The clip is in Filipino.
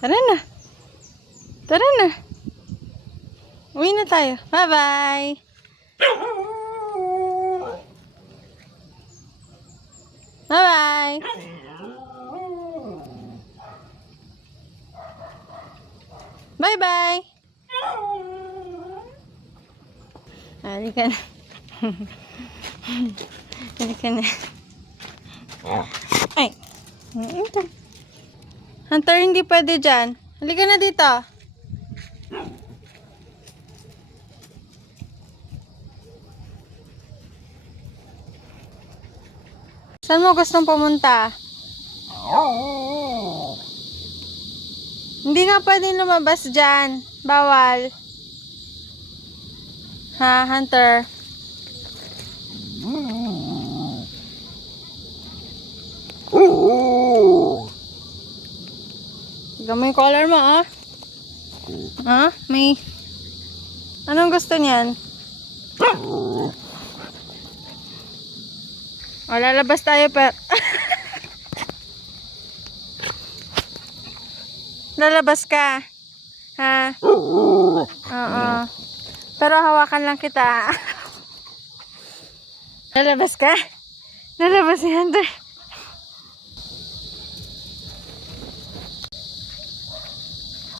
Tara na. Tara na. Uwi na tayo. Bye-bye. Bye-bye. Bye-bye. Halika na. Halika na. Ay. Hunter, hindi pwede dyan. Halika na dito. Saan mo gustong pumunta? Hindi nga pwedeng lumabas dyan. Bawal. Ha, Hunter? Gamay color mo, ah. Ha? May... Anong gusto niyan? O, lalabas tayo pa. Lalabas ka. Ha? Oo. Pero hawakan lang kita. Lalabas ka? Lalabas si Hunter.